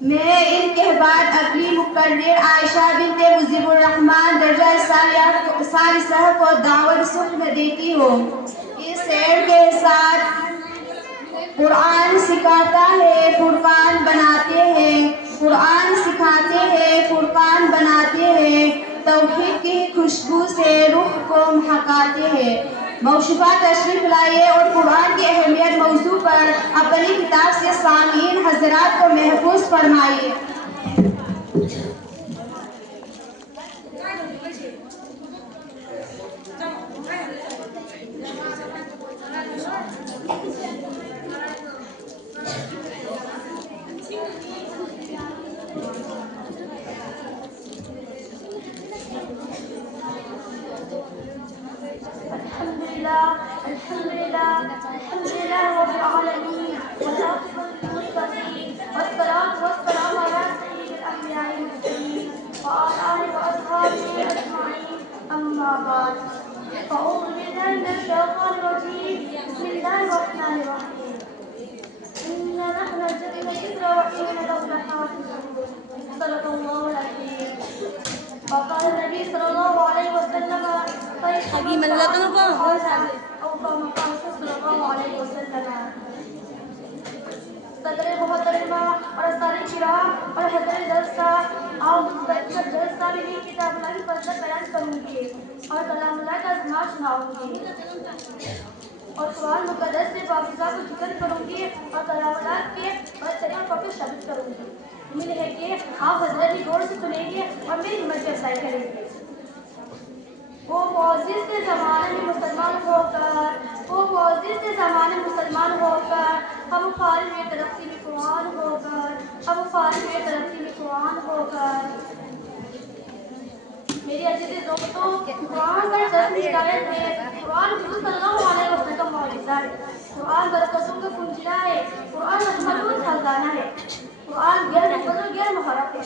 میں ان کے بعد اپنی مقرر عائشہ بنت مجیب الرحمن درجہ ثالثہ کو دعوت سخن دیتی ہوں۔ اس شعر کے ساتھ قرآن سکھاتا ہے فرقان بناتے ہیں، قرآن سکھاتے ہیں فرقان بناتے ہیں، توحید کی خوشبو سے روح کو مہکاتے ہیں۔ موشفہ تشریف لائیے اور قرآن کی اہمیت موضوع پر اپنی کتاب سے سامعین حضرات کو محفوظ فرمائیے۔ الحمد لله رب العالمين والعاقبة للمتقين والصلاة والسلام على سيد الأنبياء والمرسلين وعلى آله وأصحابه أجمعين أما بعد فأعوذ بالله من الشيطان الرجيم بسم الله الرحمن الرحيم إنا نحن نزلنا الذكر وإنا له لحافظون صدق الله العظيم وقال النبي صلى الله عليه وسلم حبيب من لا تنقى أو كما قال صلى الله عليه وسلم۔ صدر محترمہ اور استاد کرام اور حضرت جلسہ اور جلسہ میں کتاب اللہ کی فضیلت بیان کروں گی اور کلام اللہ کا سماع سناؤں گی اور قرآن مقدس سے پاکیزہ کو ذکر کروں گی اور کلام اللہ کے بہترین طور پر شامل کروں گی۔ امید ہے کہ آپ حضرت بھی غور سے سنیں گے اور میری ہمت کی افزائی کریں گے۔ وہ معزز سے زمانے میں مسلمان ہو کر ہم فارغ ہوئے ترقی میں قرآن ہو کر میری عزیز دوستوں، قرآن کا جذب ہدایت ہے، قرآن حضور صلی اللہ علیہ وسلم کا معجزہ ہے، قرآن برکتوں کا کنجرہ ہے، قرآن رحمتوں کا خزانہ ہے، قرآن غیر مبدل غیر محرف ہے۔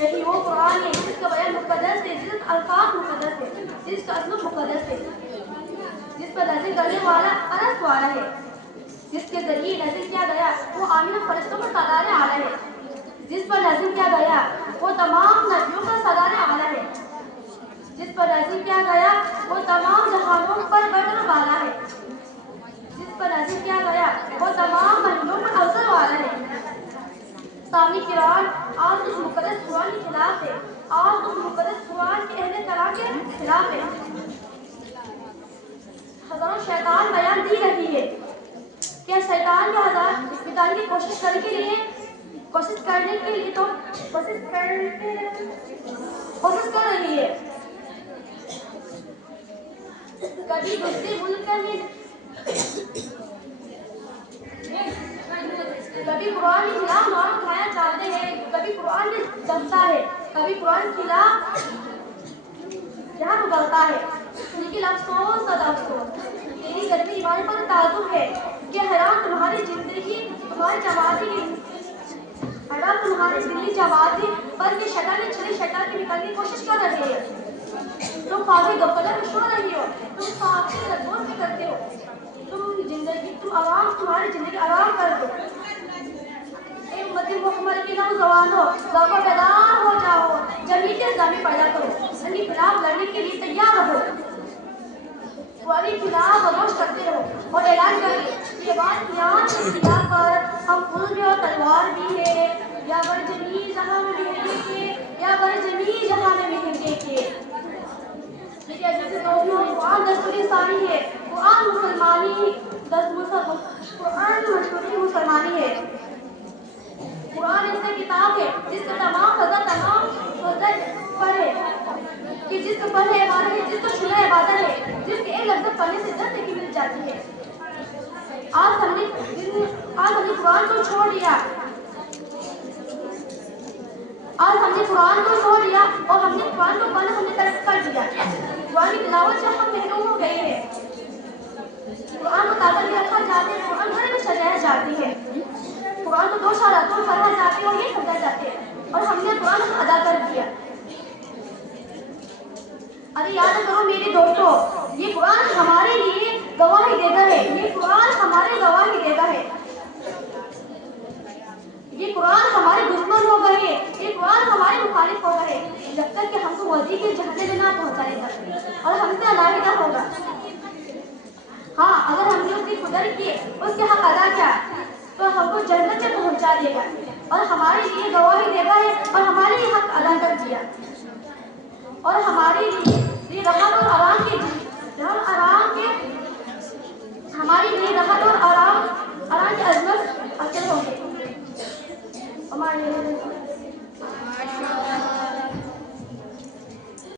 یہی وہ قرآن ہے جس کا بیان مقدس ہے، جس کا الفاظ مقدس ہے، جس کا اسلوب مقدس ہے، جس پر نازل کرنے والا انس والا ہے، جس کے ذریعے نازل کیا گیا وہ آمین فرشتوں کا سردار اعلیٰ ہے، جس پر نازل کیا گیا وہ تمام نبیوں کا سردار اعلیٰ ہے، جس پر نازل کیا گیا وہ تمام جہانوں پر بدر والا ہے، جس پر نازل کیا گیا وہ تمام مہینوں پر افضل والا ہے۔ سامعین کرام، آج اس مقدس قرآن کے خلاف ہے، آج اس مقدس قرآن کے اہل کلام کے خلاف ہے۔ ہزاروں شیطان بیان دی رہی ہے، کیا شیطان کو ہزار بتانے کی کوشش کرنے کے لیے کر رہی ہے۔ کبھی دوسرے ملک میں کبھی قرآن کے خلاف نعرہ اٹھایا چاہتے ہیں، کبھی قرآن میں دبتا ہے، کبھی قرآن کے خلاف جہاں ابلتا ہے، لیکن افسوس اور افسوس تیری گرمی ایمان پر تعجب ہے کہ حیران تمہاری زندگی تمہاری جماعتی حیران تمہاری زندگی جماعتی پر یہ شیطان چھڑی شیطان کی نکالنے کی کوشش کر رہے ہیں۔ تم خواہی غفلت میں سو رہی ہو، تم خواہی غفلت میں کرتے ہو، تمہاری زندگی آرام کر دو۔ اے امت محمد کے نوجوانوں، ذوق و بیدار ہو جاؤ، جمعیت اسلامی پیدا کرو، ان کے خلاف لڑنے کے لیے تیار رہو، قرآن کے خلاف خاموش کرتے رہو اور اعلان کریں کہ بات قیام کی سیاہ پر ہم پھول بھی اور تلوار بھی ہے، یا بر جمی جہاں میں مہنگے کے، یا بر جمی جہاں میں مہنگے کے۔ میری عزیز دوستوں، قرآن دستوری ثانی ہے، قرآن مسلمانی ہے، قرآن ایسے کتاب ہے جس کا تمام فضل پر ہے، کہ جس کو پڑھے عبادت ہے، جس کو سنے عبادت ہے، جس کے ایک لفظ پڑھنے سے 10 نیکی مل جاتی ہے۔ آج ہم نے قرآن کو چھوڑ دیا، اور ہم نے قرآن کو پڑھنا ہم نے ترک کر دیا، قرآن کی تلاوت سے ہم محروم ہو گئے ہیں۔ قرآن کو تازہ بھی رکھا جاتے ہیں، قرآن گھر میں سجایا جاتی ہے، قرآن کو 2 شہادتوں پڑھا جاتے ہیں اور یہ سمجھا جاتے ہیں، اور ہم نے قرآن کو ادا کر دیا۔ ارے یاد کرو میرے دوستو، یہ قرآن ہمارے لیے گواہی ابدی کے جہنم میں نہ پہنچانے تک اور ہم سے علیحدہ ہوگا۔ ہاں اگر ہم نے اس کی قدر کی، اس کے حق ادا کیا تو ہم کو جنت میں پہنچا دے گا اور ہمارے لیے گواہی دیتا ہے اور ہمارے لیے حق ادا کر دیا اور ہمارے لیے راحت اور آرام کے ہماری